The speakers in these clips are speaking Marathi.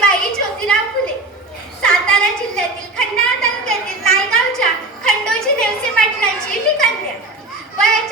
ज्योतिबाई ज्योतिराव फुले. सातारा जिल्ह्यातील खंडाळा तालुक्यातील नायगावच्या खंडोजी देवसे पाटलांची मी कन्या. वयाची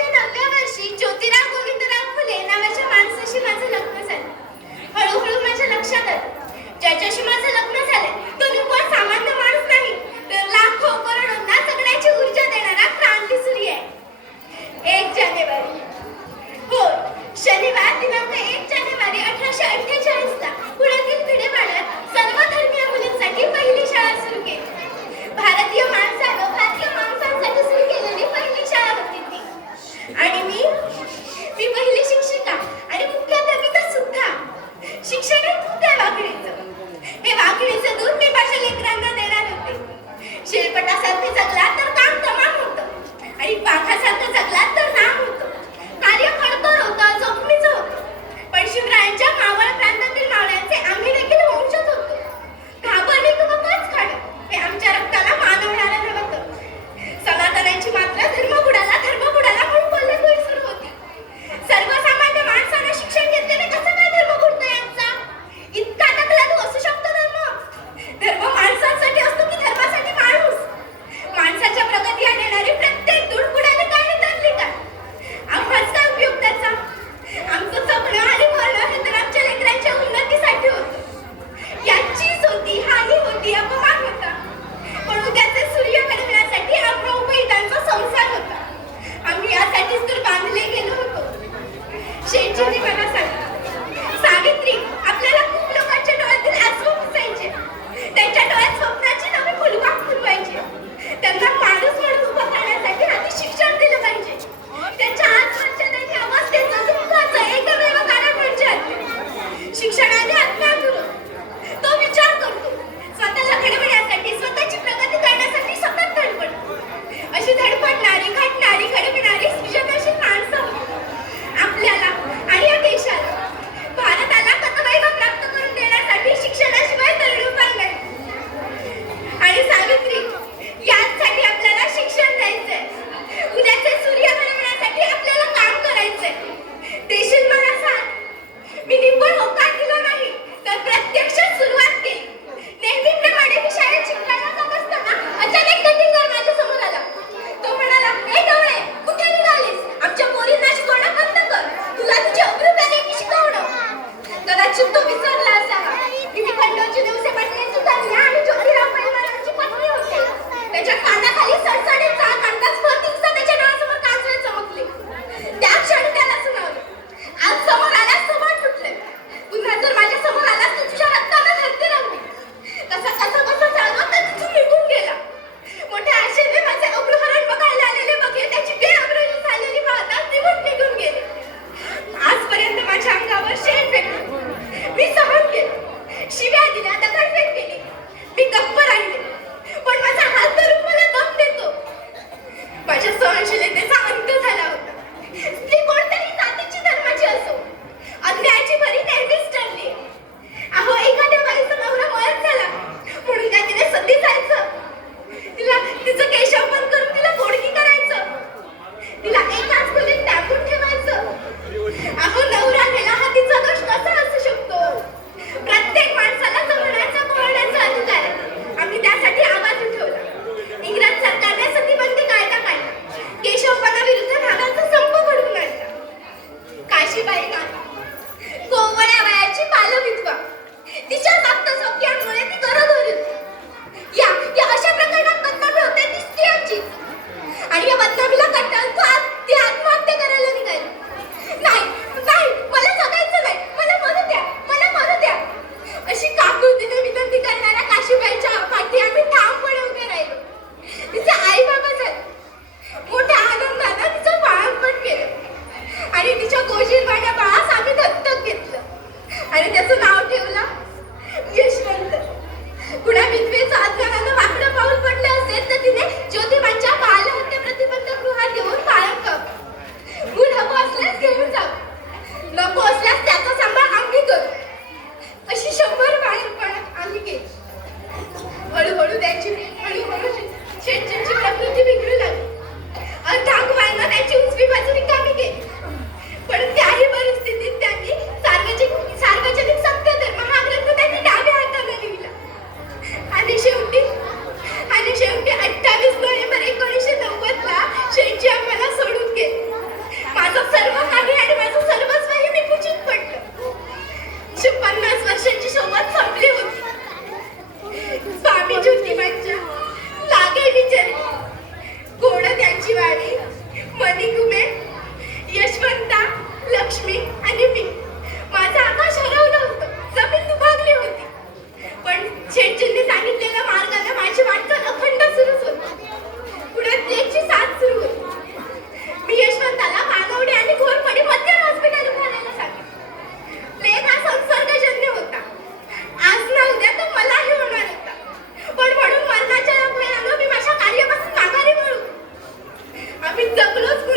Pizza close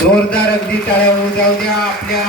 जोरदार अगदी टाळ्या होऊ जाऊ द्या आपल्या.